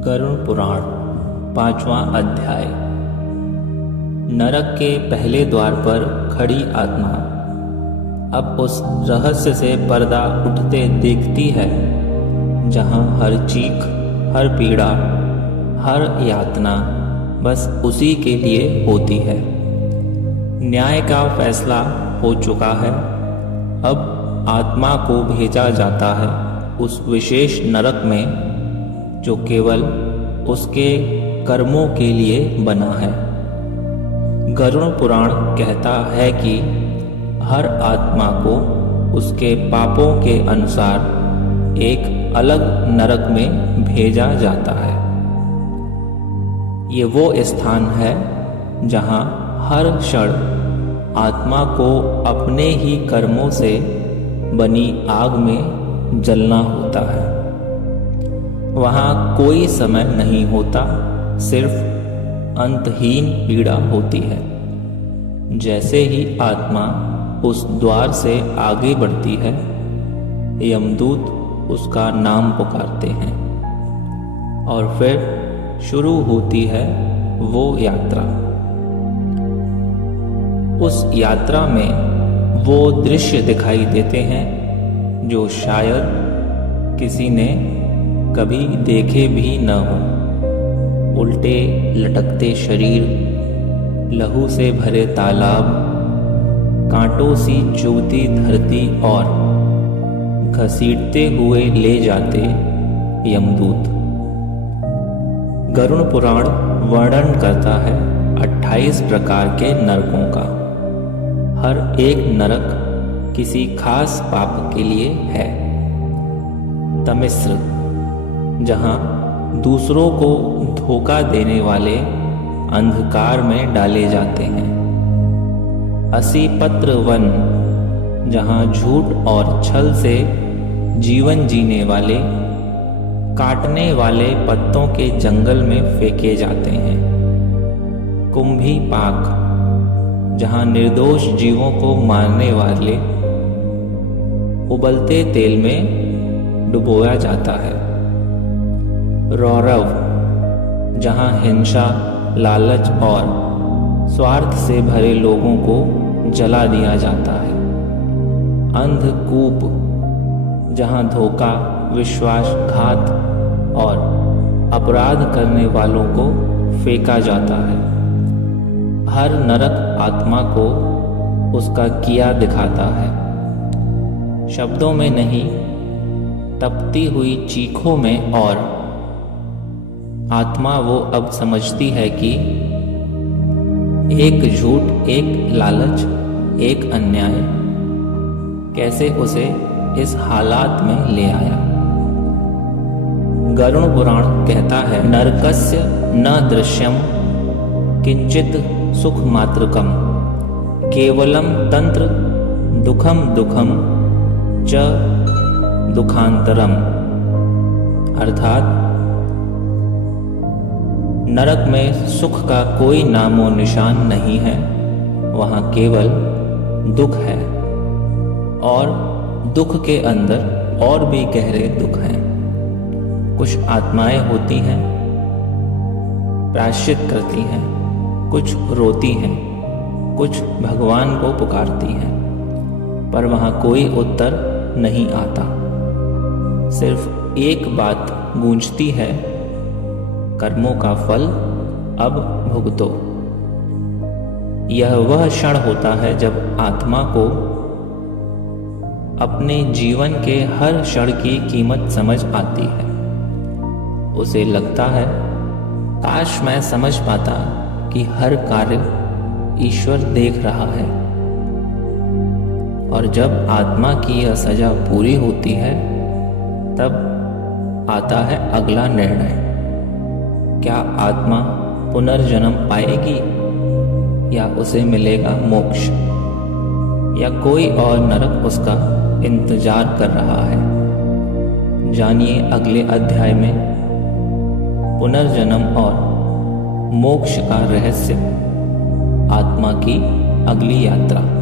गरुड़ पुराण पांचवां अध्याय। नरक के पहले द्वार पर खड़ी आत्मा अब उस रहस्य से पर्दा उठते देखती है जहां हर चीख, हर पीड़ा, हर यातना बस उसी के लिए होती है। न्याय का फैसला हो चुका है। अब आत्मा को भेजा जाता है उस विशेष नरक में जो केवल उसके कर्मों के लिए बना है। गरुड़ पुराण कहता है कि हर आत्मा को उसके पापों के अनुसार एक अलग नरक में भेजा जाता है। ये वो स्थान है जहां हर क्षण आत्मा को अपने ही कर्मों से बनी आग में जलना होता है। वहाँ कोई समय नहीं होता, सिर्फ अंतहीन पीड़ा होती है। जैसे ही आत्मा उस द्वार से आगे बढ़ती है, यमदूत उसका नाम पुकारते हैं और फिर शुरू होती है वो यात्रा। उस यात्रा में वो दृश्य दिखाई देते हैं जो शायद किसी ने कभी देखे भी न हो। उल्टे लटकते शरीर, लहू से भरे तालाब, कांटों सी चुभती धरती और घसीटते हुए ले जाते यमदूत। गरुड़ पुराण वर्णन करता है 28 प्रकार के नरकों का। हर एक नरक किसी खास पाप के लिए है। तमिस्र, जहां दूसरों को धोखा देने वाले अंधकार में डाले जाते हैं। असीपत्र वन, जहां झूठ और छल से जीवन जीने वाले काटने वाले पत्तों के जंगल में फेंके जाते हैं। कुंभी पाक, जहां निर्दोष जीवों को मारने वाले उबलते तेल में डुबोया जाता है। रौरव, जहां हिंसा, लालच और स्वार्थ से भरे लोगों को जला दिया जाता है। अंधकूप, जहां धोखा, विश्वासघात और अपराध करने वालों को फेंका जाता है। हर नरक आत्मा को उसका किया दिखाता है, शब्दों में नहीं, तपती हुई चीखों में। और आत्मा वो अब समझती है कि एक झूठ, एक लालच, एक अन्याय कैसे उसे इस हालात में ले आया। गरुड़ पुराण कहता है, नरकस्य न दृश्यम किंचित सुख मात्रकम केवलम तंत्र दुखम दुखम च दुखांतरम। अर्थात नरक में सुख का कोई नामो निशान नहीं है, वहां केवल दुख है और दुख के अंदर और भी गहरे दुख हैं। कुछ आत्माएं होती हैं, प्रायश्चित करती हैं, कुछ रोती हैं, कुछ भगवान को पुकारती हैं, पर वहां कोई उत्तर नहीं आता। सिर्फ एक बात गूंजती है, कर्मों का फल अब भुगतो। यह वह क्षण होता है जब आत्मा को अपने जीवन के हर क्षण की कीमत समझ आती है। उसे लगता है, काश मैं समझ पाता कि हर कार्य ईश्वर देख रहा है। और जब आत्मा की यह सजा पूरी होती है, तब आता है अगला निर्णय। क्या आत्मा पुनर्जन्म पाएगी या उसे मिलेगा मोक्ष, या कोई और नरक उसका इंतजार कर रहा है। जानिए अगले अध्याय में पुनर्जन्म और मोक्ष का रहस्य, आत्मा की अगली यात्रा।